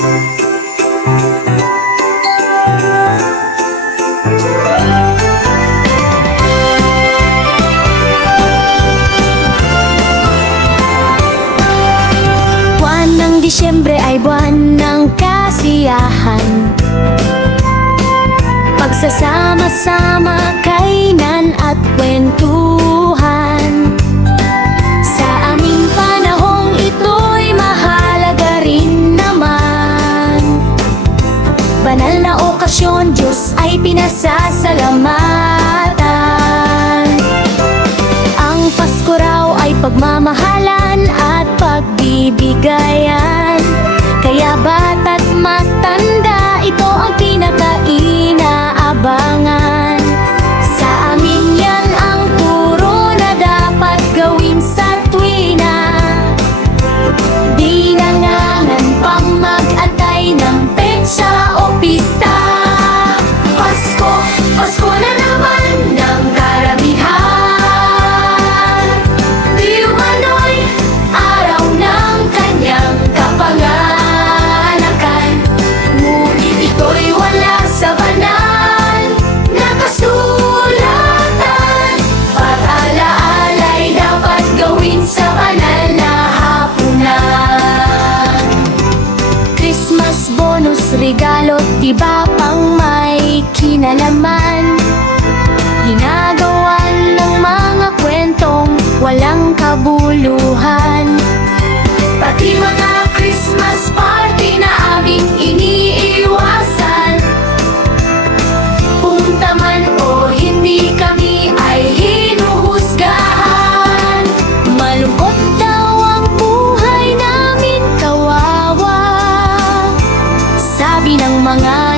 Buwan ng Disyembre ay buwan ng kasiyahan, pagsasama-sama, kainan at kwentuhan. Sa aming panahong ito'y mahalaga rin naman. Banal na okasyon, Diyos ay pinasasalamatan. Ang Pasko raw ay pagmamahalan at pagbibigayan. Kaya bata't matanda, ito ang pinaka-inaabangan. Sa amin yan ang turo na dapat gawin sa tuwina. Di nangangan pang mag-antay ng petsa o pista. Pasko, Pasko na naman ng karamihan. Di umano'y araw ng kanyang kapanganakan. Ngunit ito'y wala sa banal na kasulatan. Pag-alaala'y dapat gawin sa banal na hapunan. Christmas bonus, regalo't iba pang may kinalaman. Ginagawan ng mga kwentong walang kabuluhan. Pati mga Christmas party na aming iniiwasan. Pumunta man o hindi, kami ay hinuhusgahan. Malungkot daw ang buhay namin, kawawa, sabi ng mga